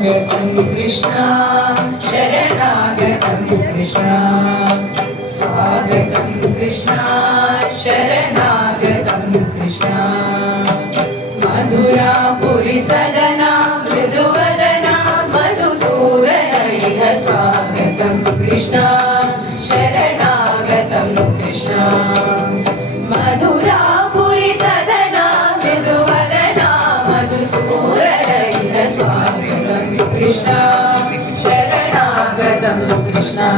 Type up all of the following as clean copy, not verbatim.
कृष्णा शरणागतं कृष्णा स्वागतं कृष्णा शरणागतं कृष्णा मधुरापुरी सदना मृदुवदना मधुसूदनैः स्वागतं कृष्णा शरणागतं कृष्णा मधुरापुरी सदना मृदुवदना मधुसूदनैः स्वागतं कृष्णा शरणागतं कृष्णा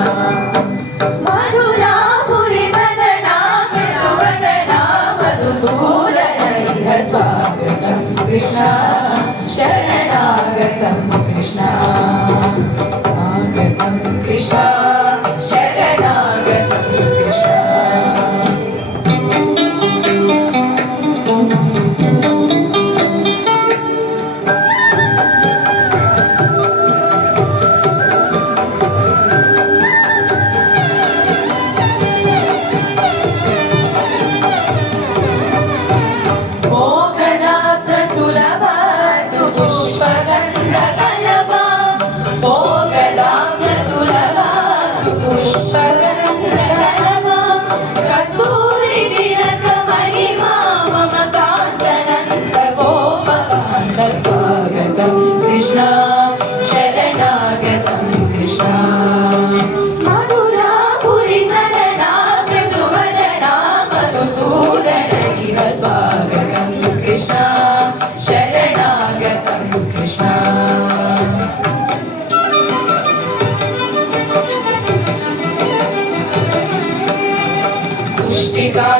मधुरापुरी सदना मृदुवदना मधुसूदनैः स्वागतं कृष्णा शरणागतं कृष्णा स्वागतं कृष्णा शरणागतं कृष्णा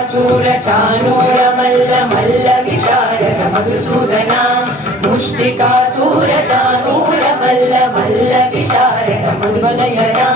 मुष्टिकासूरचाणूर मल्ल मल्ल विशारद मधुसूदना मुष्टिकासूरचाणूर मल्ल मल्ल विशारद मधुवदयना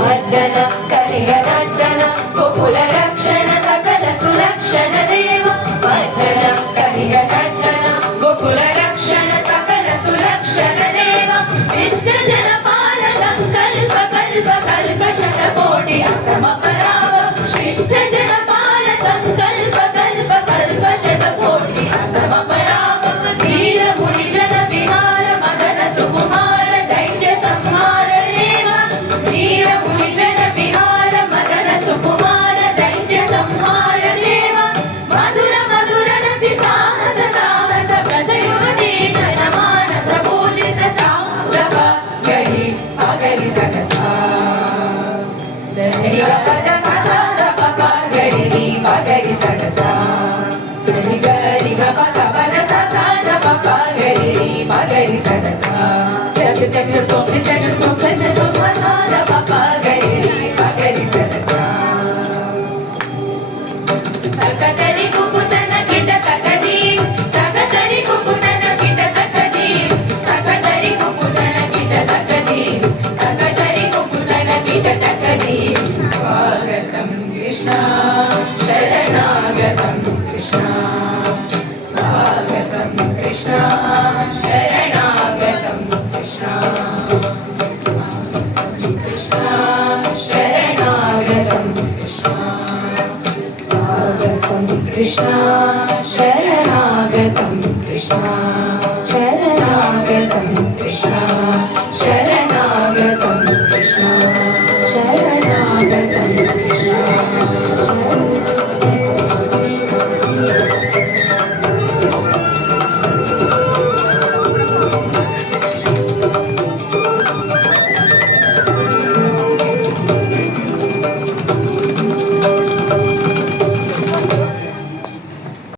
मर्दन कलिगनर्दन गोकुल रक्षण सकल सुलक्षण देव मर्दन कलिगनर्दन गोकुल रक्षण सकल सुलक्षण देव शिष्ट जनपाल संकल्प कल्प कल्प शतकोटि असमपराव शिष्ट जनपाल संकल्प कल्प कल्प शतकोटि असमपराव वीर मुनि जन विहार मदन सुकुमार दैत्य संहार देव वीर मुनि जन विहार मदन सुकुमार दैत्य संहार देव मधुर मधुर रति साहस साहस प्रज युवती जन मानस पूजित साधव गरी अगरी सगसा सही पद गरी सगसा सही गरी ग पद सा सा द प ग री प गरी सगसा तक तक तो